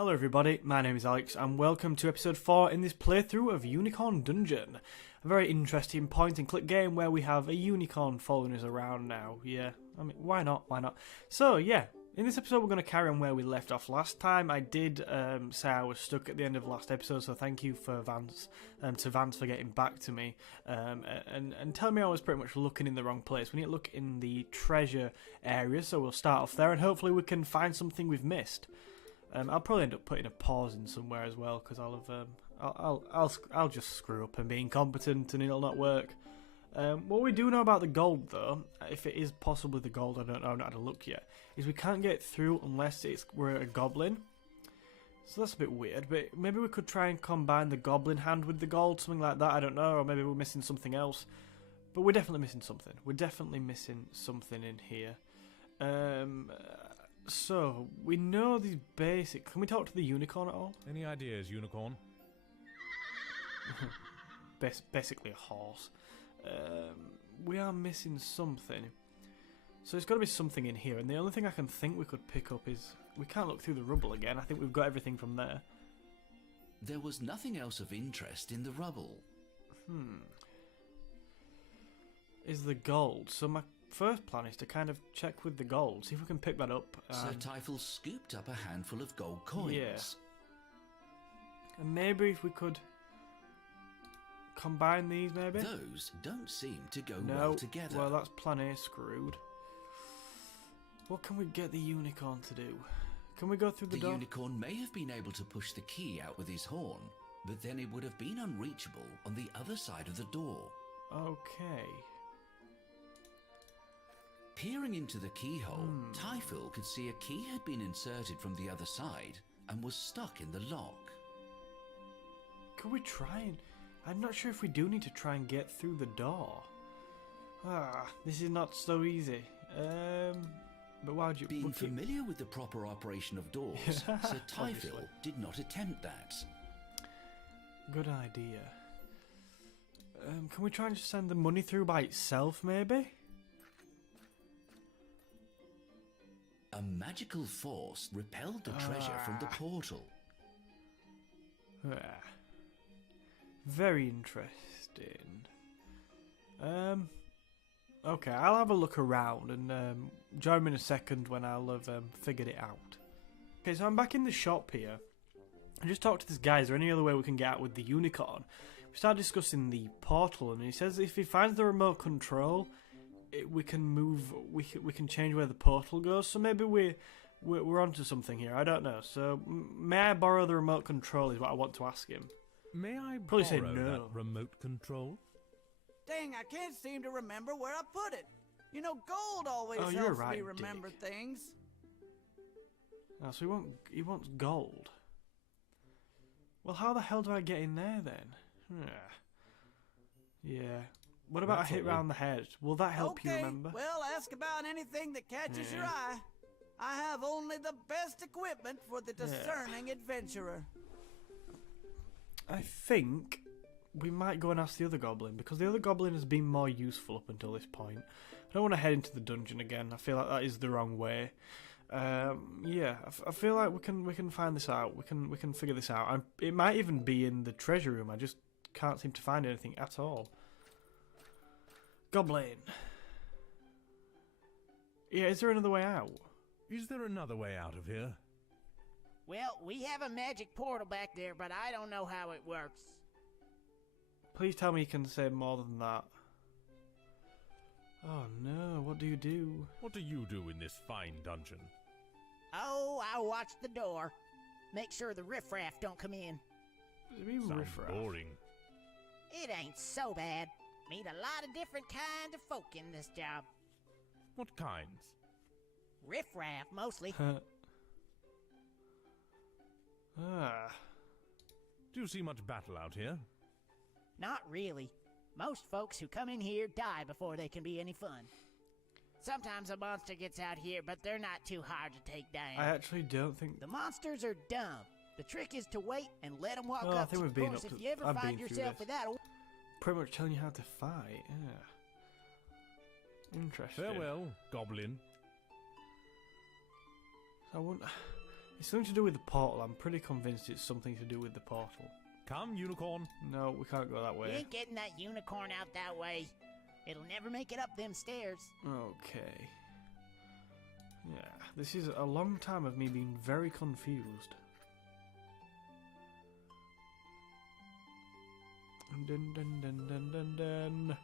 Hello everybody, my name is Alex and welcome to episode 4 in this playthrough of Unicorn Dungeon. A very interesting point and click game where we have a unicorn following us around now. Yeah, I mean, why not? So yeah, in this episode we're going to carry on where we left off last time. I did say I was stuck at the end of last episode, so thank you for Vance for getting back to me and telling me I was pretty much looking in the wrong place. We need to look in the treasure area, so we'll start off there and hopefully we can find something we've missed. I'll probably end up putting a pause in somewhere as well because I'll just screw up and be incompetent and it'll not work. What we do know about the gold though, if it is possibly the gold, I don't know, I've not had a look yet, is we can't get through unless we're a goblin. So that's a bit weird, but maybe we could try and combine the goblin hand with the gold, something like that, I don't know, or maybe we're missing something else. But we're definitely missing something. We're definitely missing something in here. So, we know these basic... Can we talk to the unicorn at all? Any ideas, unicorn? Basically a horse. We are missing something. So there's got to be something in here, and the only thing I can think we could pick up is... We can't look through the rubble again, I think we've got everything from there. There was nothing else of interest in the rubble. Is the gold. So my first plan is to kind of check with the gold, see if we can pick that up. Sir Typhel scooped up a handful of gold coins. Yeah. And maybe if we could combine these, maybe? Those don't seem to go well together. Well, that's plan A screwed. What can we get the unicorn to do? Can we go through the door? The unicorn may have been able to push the key out with his horn, but then it would have been unreachable on the other side of the door. Okay. Peering into the keyhole, Typhel could see a key had been inserted from the other side and was stuck in the lock. Could we try and... I'm not sure if we do need to try and get through the door. This is not so easy. But why would you... Being familiar with the proper operation of doors, Sir Typhel did not attempt that. Good idea. Can we try and just send the money through by itself, maybe? A magical force repelled the treasure from the portal. Very interesting. Okay, I'll have a look around and join me in a second when I'll have figured it out. Okay, so I'm back in the shop here. I just talked to this guy. Is there any other way we can get out with the unicorn? We started discussing the portal, and he says if he finds the remote control, we can move. We can change where the portal goes. So maybe we're onto something here. I don't know. So may I borrow the remote control? Is what I want to ask him. May I Probably say borrow no. that remote control? Dang, I can't seem to remember where I put it. You know, gold always you're helps right, me remember Dick. things. Oh, so he wants gold. Well, how the hell do I get in there then? Yeah. What about That's a hit all. round the head? Will that help you Okay, remember? well, ask about anything that catches your Yeah. eye. I have only the best equipment for the discerning adventurer. I think we might go and ask the other goblin, because the other goblin has been more useful up until this point. I don't want to head into the dungeon again. I feel like that is the wrong way. Yeah, I feel like we can find this out. We can figure this out. It might even be in the treasure room. I just can't seem to find anything at all. Goblin. Yeah, is there another way out? Is there another way out of here? Well, we have a magic portal back there, but I don't know how it works. Please tell me you can say more than that. Oh no, what do you do? What do you do in this fine dungeon? Oh, I watch the door. Make sure the riffraff don't come in. What does it mean Sounds riffraff? boring. It ain't so bad. Meet a lot of different kinds of folk in this job. What kinds? Riffraff, mostly. Do you see much battle out here? Not really. Most folks who come in here die before they can be any fun. Sometimes a monster gets out here, but they're not too hard to take down. I actually don't think... The monsters are dumb. The trick is to wait and let them walk Oh, I up think to we've you. been Of course, up if to- you ever I've find been through yourself this. without a... Pretty much telling you how to fight, yeah. Interesting. Farewell, goblin. I wonder... It's something to do with the portal. I'm pretty convinced it's something to do with the portal. Come, unicorn. No, we can't go that You way. ain't getting that unicorn out that way. It'll never make it up them stairs. Okay. Yeah, this is a long time of me being very confused. Dun dun dun dun dun dun.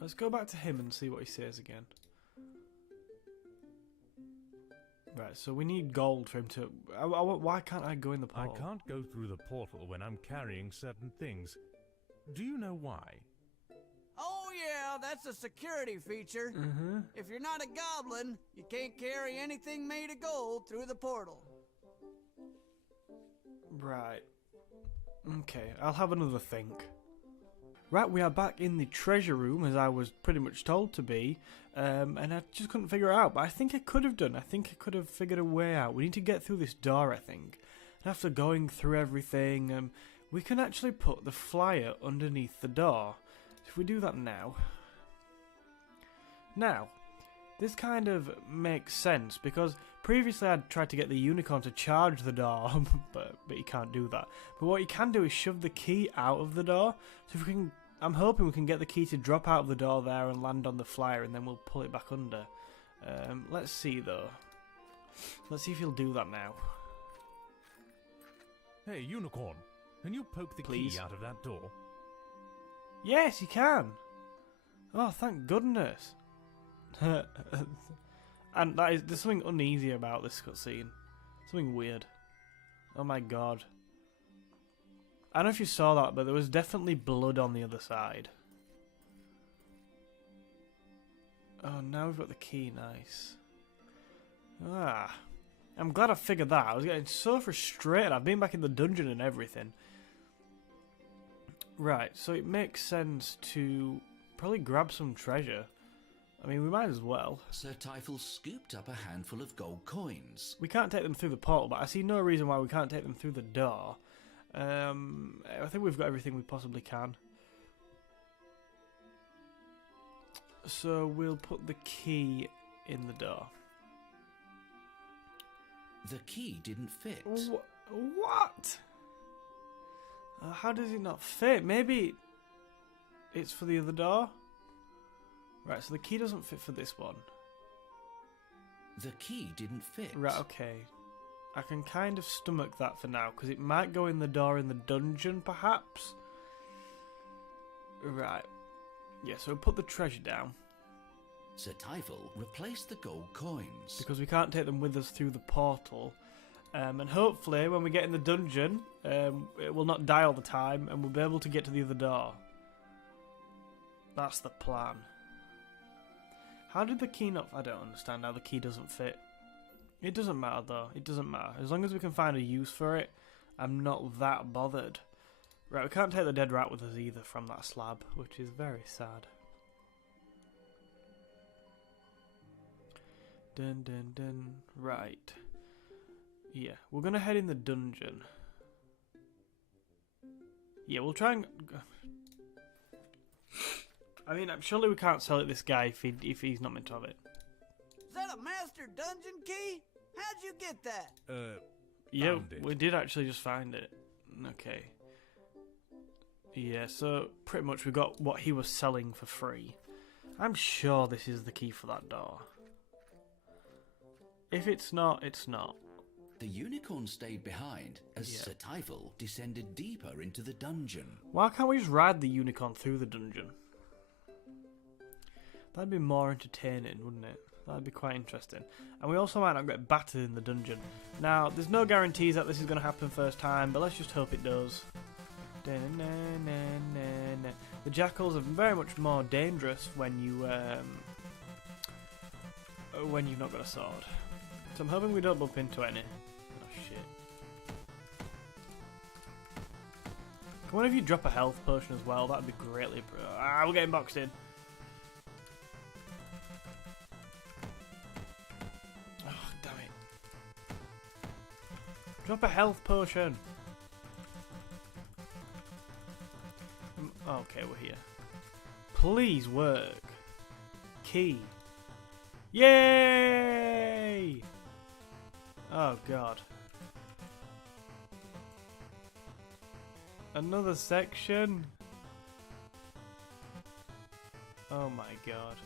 Let's go back to him and see what he says again. Right, so we need gold for him to... why can't I go in the I portal? can't go through the portal when I'm carrying certain things. Do you know why? Oh yeah, that's a security feature. Mm-hmm. If you're not a goblin, you can't carry anything made of gold through the portal. Right. Okay, I'll have another think. Right, we are back in the treasure room, as I was pretty much told to be, and I just couldn't figure it out, but I think I could have done. I think I could have figured a way out. We need to get through this door, I think. And after going through everything, we can actually put the flyer underneath the door. If we do that now... Now, this kind of makes sense, because previously I'd tried to get the unicorn to charge the door, but you can't do that. But what you can do is shove the key out of the door, so if we can... I'm hoping we can get the key to drop out of the door there and land on the flyer, and then we'll pull it back under. Let's see, though. Let's see if he'll do that now. Hey, unicorn. Can you poke the Please? key out of that door? Yes, you can! Oh, thank goodness. And there's something uneasy about this cutscene. Something weird. Oh my god. I don't know if you saw that, but there was definitely blood on the other side. Oh, now we've got the key, nice. Ah. I'm glad I figured that. I was getting so frustrated. I've been back in the dungeon and everything. Right, so it makes sense to probably grab some treasure. I mean, we might as well. Sir Typhel scooped up a handful of gold coins. We can't take them through the portal, but I see no reason why we can't take them through the door. I think we've got everything we possibly can. So we'll put the key in the door. The key didn't fit. What? How does it not fit? Maybe it's for the other door? Right, so the key doesn't fit for this one. The key didn't fit. Right, okay. I can kind of stomach that for now, because it might go in the door in the dungeon, perhaps? Right. Yeah, so we'll put the treasure down. Sir Typhel replaced the gold coins. Because we can't take them with us through the portal. And hopefully, when we get in the dungeon, it will not die all the time, and we'll be able to get to the other door. That's the plan. How did the key not... I don't understand how the key doesn't fit. It doesn't matter, though. It doesn't matter. As long as we can find a use for it, I'm not that bothered. Right, we can't take the dead rat with us either from that slab, which is very sad. Dun dun dun. Right. Yeah, we're going to head in the dungeon. Yeah, we'll try and... I mean, surely we can't sell it this guy if he's not meant to have it. Is that a master dungeon key? How'd you get that? Yeah, Found it. we did actually just find it. Okay. Yeah, so pretty much we got what he was selling for free. I'm sure this is the key for that door. If it's not, it's not. The unicorn stayed behind as Yeah. Sir Typhel descended deeper into the dungeon. Why can't we just ride the unicorn through the dungeon? That'd be more entertaining, wouldn't it? That'd be quite interesting. And we also might not get battered in the dungeon. Now, there's no guarantees that this is going to happen first time, but let's just hope it does. The jackals are very much more dangerous when you've not got a sword. So I'm hoping we don't bump into any. Oh shit. Come on, if you drop a health potion as well, that'd be greatly... we're getting boxed in. Oh, damn it. Drop a health potion. Okay, we're here. Please work. Key. Yay! Oh god. Another section? Oh my god.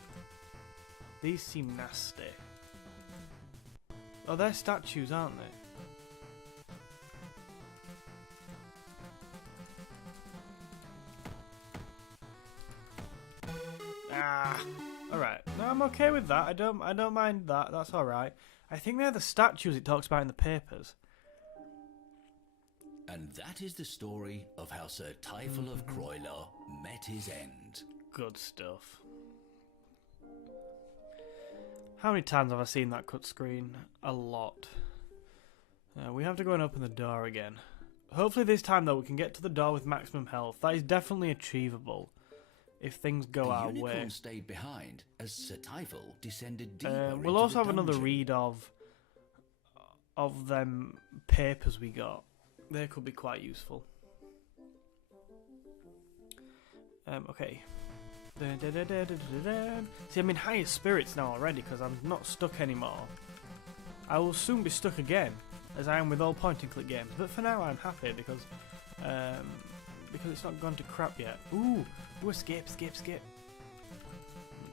These seem nasty. Oh, they're statues, aren't they? Ah! Alright. No, I'm okay with that. I don't mind that. That's alright. I think they're the statues it talks about in the papers. And that is the story of how Sir Typhel of Croylar met his end. Good stuff. How many times have I seen that cut screen? A lot. We have to go and open the door again. Hopefully this time though we can get to the door with maximum health. That is definitely achievable if things go our the way. unicorn stayed behind as Sir Typhel descended deeper We'll into also the have another dungeon. read of them papers we got. They could be quite useful. Okay. See, I'm in higher spirits now already because I'm not stuck anymore. I will soon be stuck again, as I am with all point-and-click games. But for now, I'm happy because it's not gone to crap yet. Ooh, escape.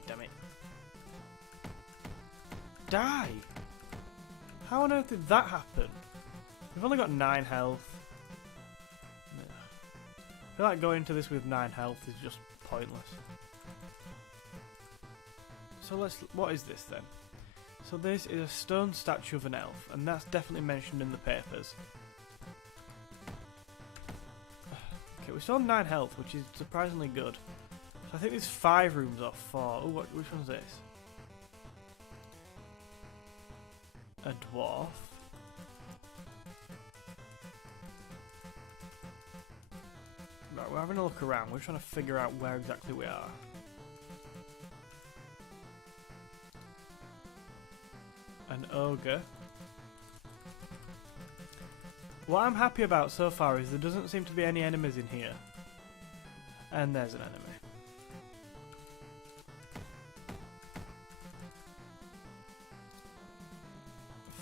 Damn it! Die! How on earth did that happen? We've only got 9 health. I feel like going into this with 9 health is just pointless. So what is this then? So this is a stone statue of an elf, and that's definitely mentioned in the papers. Okay, we're still on 9 health, which is surprisingly good. So I think there's 5 rooms or 4. Oh, which one's this? A dwarf. Right, we're having a look around. We're trying to figure out where exactly we are. An ogre. What I'm happy about so far is there doesn't seem to be any enemies in here. And there's an enemy.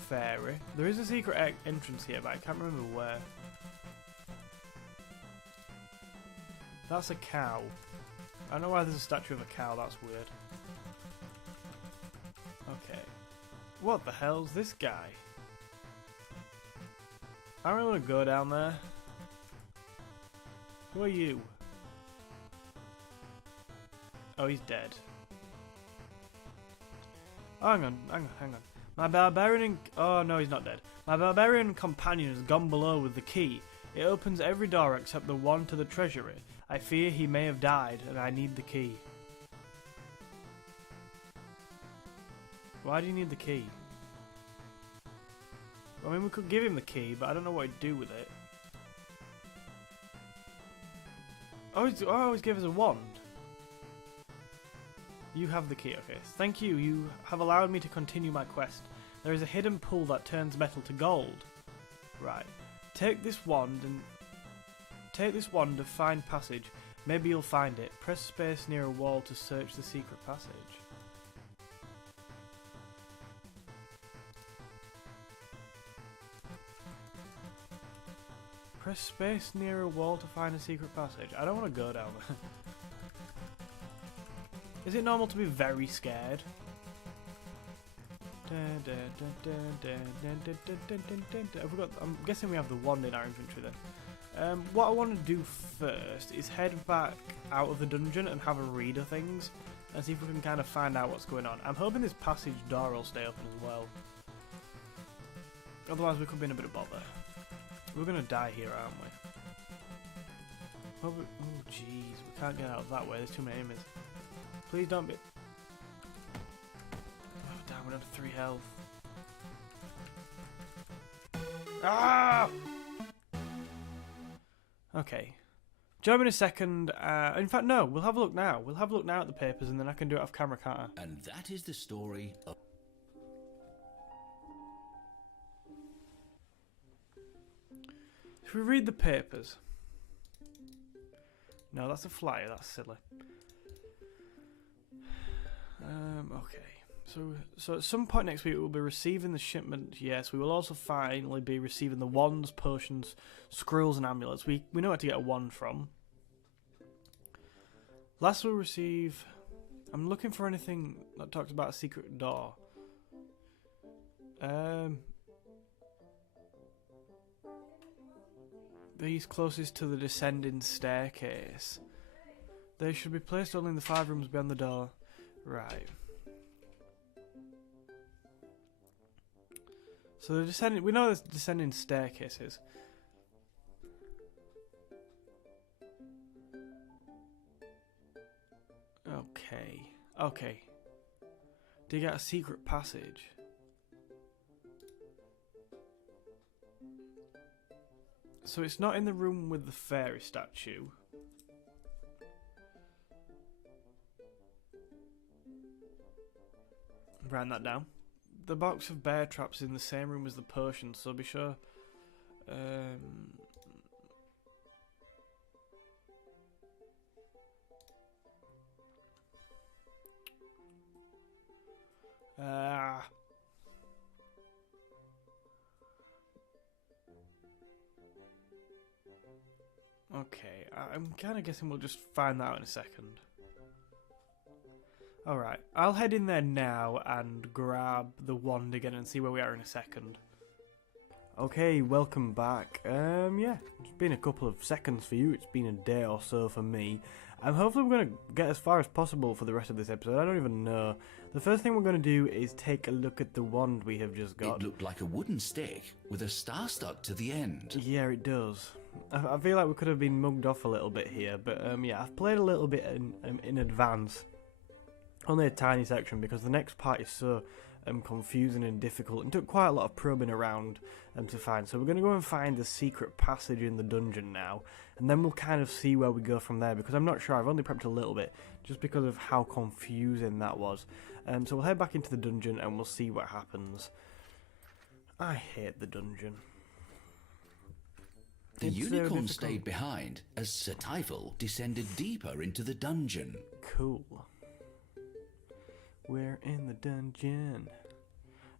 Fairy. There is a secret entrance here, but I can't remember where. That's a cow. I don't know why there's a statue of a cow, that's weird. Okay. What the hell's this guy? I don't really want to go down there. Who are you? Oh, he's dead. Oh, hang on. My barbarian... Oh, no, he's not dead. My barbarian companion has gone below with the key. It opens every door except the one to the treasury. I fear he may have died, and I need the key. Why do you need the key? I mean, we could give him the key, but I don't know what he'd do with it. Oh, he's gave us a wand. You have the key, okay. Thank you, you have allowed me to continue my quest. There is a hidden pool that turns metal to gold. Right. Take this wand to find passage. Maybe you'll find it. Press space near a wall to search the secret passage. Press space near a wall to find a secret passage. I don't want to go down there. Is it normal to be very scared? I'm guessing we have the wand in our inventory then. What I want to do first is head back out of the dungeon and have a read of things and see if we can kind of find out what's going on. I'm hoping this passage door will stay open as well. Otherwise we could be in a bit of bother. We're going to die here, aren't we? Oh jeez, we can't get out of that way, there's too many enemies. Please don't be... Oh damn, we're down to 3 health. Ah! Okay. Join me in a second. In fact, no, we'll have a look now. We'll have a look now at the papers and then I can do it off camera, can't I? And that is the story of... If we read the papers... No, that's a flyer, that's silly. Okay. So at some point next week we'll be receiving the shipment. Yes, we will also finally be receiving the wands, potions, scrolls, and amulets. We know where to get a wand from. Last we'll receive. I'm looking for anything that talks about a secret door. These closest to the descending staircase. They should be placed only in the 5 rooms beyond the door. Right. So the descending, we know there's descending staircases. Okay. Dig out a secret passage. So it's not in the room with the fairy statue. Write that down. The box of bear traps is in the same room as the potion, so be sure. Okay, I'm kind of guessing we'll just find that out in a second. Alright, I'll head in there now and grab the wand again and see where we are in a second. Okay, welcome back. Yeah, it's been a couple of seconds for you, it's been a day or so for me. And hopefully we're going to get as far as possible for the rest of this episode, I don't even know. The first thing we're going to do is take a look at the wand we have just got. It looked like a wooden stick with a star stuck to the end. Yeah, it does. I feel like we could have been mugged off a little bit here, but yeah, I've played a little bit in advance. Only a tiny section because the next part is so confusing and difficult and took quite a lot of probing around to find. So we're going to go and find the secret passage in the dungeon now, and then we'll kind of see where we go from there, because I'm not sure, I've only prepped a little bit just because of how confusing that was. So we'll head back into the dungeon and we'll see what happens. I hate the dungeon. The unicorn stayed behind as Sir Typhel descended deeper into the dungeon. Cool. We're in the dungeon.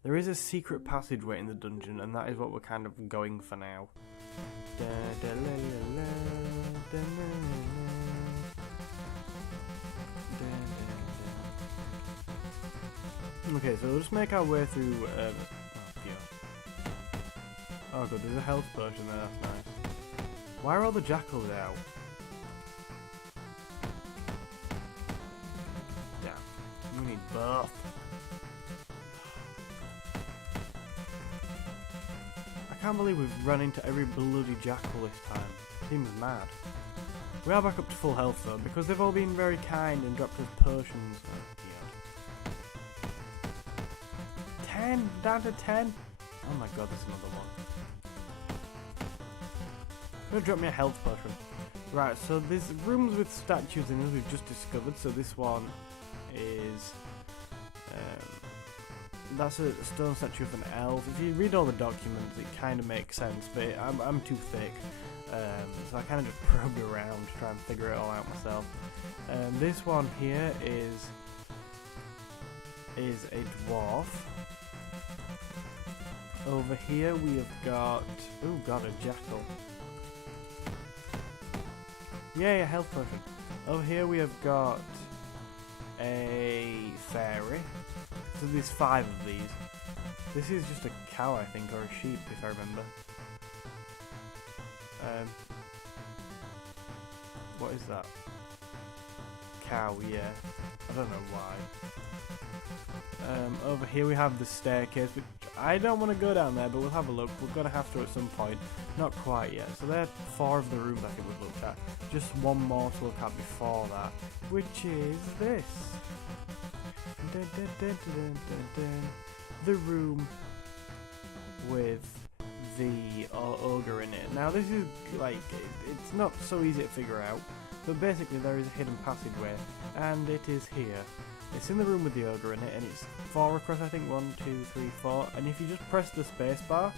There is a secret passageway in the dungeon, and that is what we're kind of going for now. Okay, so we'll just make our way through. Oh god, there's a health potion there, that's nice. Why are all the jackals out? Damn, we need both. I can't believe we've run into every bloody jackal this time. Seems mad. We are back up to full health though, because they've all been very kind and dropped us potions. Oh, dear. 10! Down to 10! Oh my god, there's another one. Gonna drop me a health potion. Right, so there's rooms with statues in it we've just discovered. So this one is that's a stone statue of an elf. If you read all the documents, it kind of makes sense, but I'm too thick, so I kind of just probed around to try and figure it all out myself. This one here is a dwarf. Over here we have got a jackal. Yeah, a health potion. Over here we have got a fairy. So there's 5 of these. This is just a cow, I think, or a sheep, if I remember. What is that? Cow, yeah. I don't know why. Over here we have the staircase, which I don't want to go down there, but we'll have a look. We're going to have to at some point. Not quite yet. So there are 4 of the rooms I think we've looked at. Just one more to look at before that, which is this. Dun, dun, dun, dun, dun, dun. The room with the ogre in it. Now this is like, it's not so easy to figure out, but basically there is a hidden passageway, and it is here. It's in the room with the ogre in it, and it's 4 across, I think, 1, 2, 3, 4, and if you just press the space bar,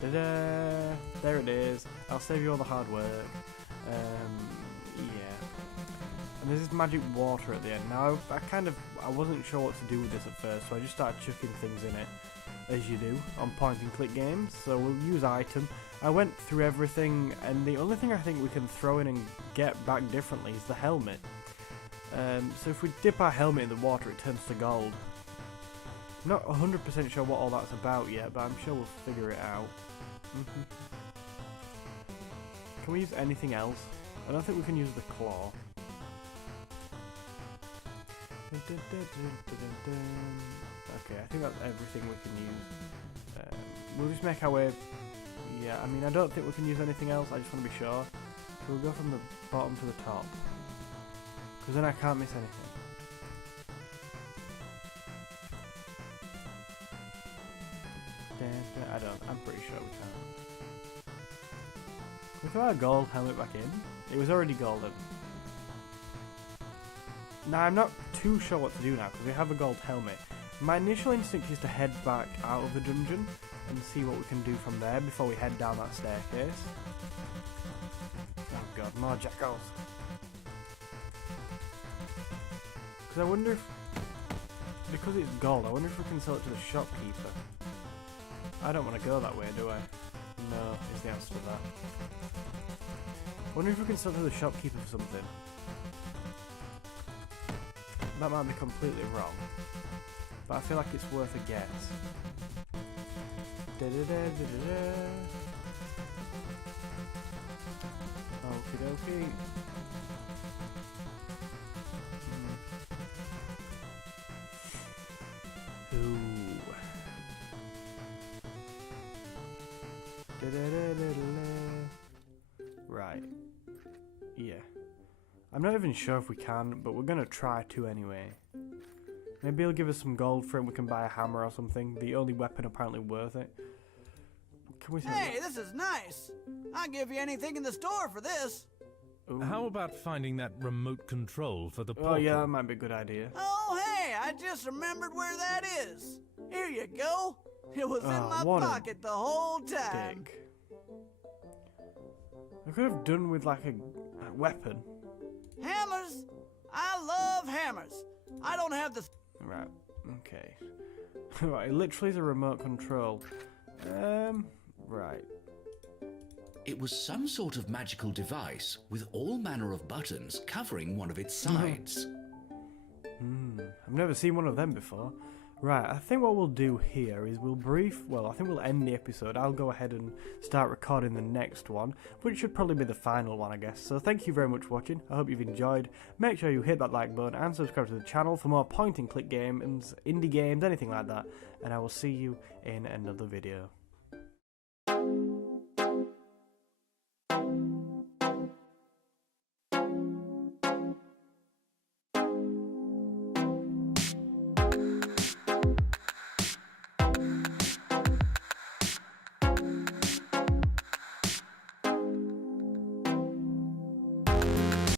ta-da, there it is. I'll save you all the hard work. Yeah. And there's this magic water at the end. Now, I wasn't sure what to do with this at first, so I just started chucking things in it, as you do, on point-and-click games. So we'll use item. I went through everything, and the only thing I think we can throw in and get back differently is the helmet. So if we dip our helmet in the water, it turns to gold. I'm not 100% sure what all that's about yet, but I'm sure we'll figure it out. Can we use anything else? I don't think we can use the claw. Okay, I think that's everything we can use. We'll just make our way. Yeah, I mean, I don't think we can use anything else. I just want to be sure. So we'll go from the bottom to the top. Because then I can't miss anything. I'm pretty sure we can't. Can we throw our gold helmet back in? It was already golden. Now, I'm not too sure what to do now because we have a gold helmet. My initial instinct is to head back out of the dungeon and see what we can do from there before we head down that staircase. Oh god, more jackals. Because I wonder if... Because it's gold, I wonder if we can sell it to the shopkeeper. I don't want to go that way, do I? No, is the answer to that. I wonder if we can sell it to the shopkeeper for something. That might be completely wrong, but I feel like it's worth a guess. Okie dokie. Ooh. Right. Yeah. I'm not even sure if we can, but we're gonna try to anyway. Maybe he'll give us some gold for it and we can buy a hammer or something. The only weapon apparently worth it. Can we say Hey, this is nice. I'll give you anything in the store for this. Ooh. How about finding that remote control for the portal? Oh yeah, that might be a good idea. Oh, hey, I just remembered where that is. Here you go. It was in my what a pocket the whole time. Dick. I could have done with like a weapon. Hammers. I love hammers. I don't have the... Right, okay. Right, it literally is a remote control. Right. It was some sort of magical device with all manner of buttons covering one of its sides. I've never seen one of them before. Right, I think what we'll do here is I think we'll end the episode. I'll go ahead and start recording the next one, which should probably be the final one, I guess. So thank you very much for watching. I hope you've enjoyed. Make sure you hit that like button and subscribe to the channel for more point-and-click games, indie games, anything like that. And I will see you in another video.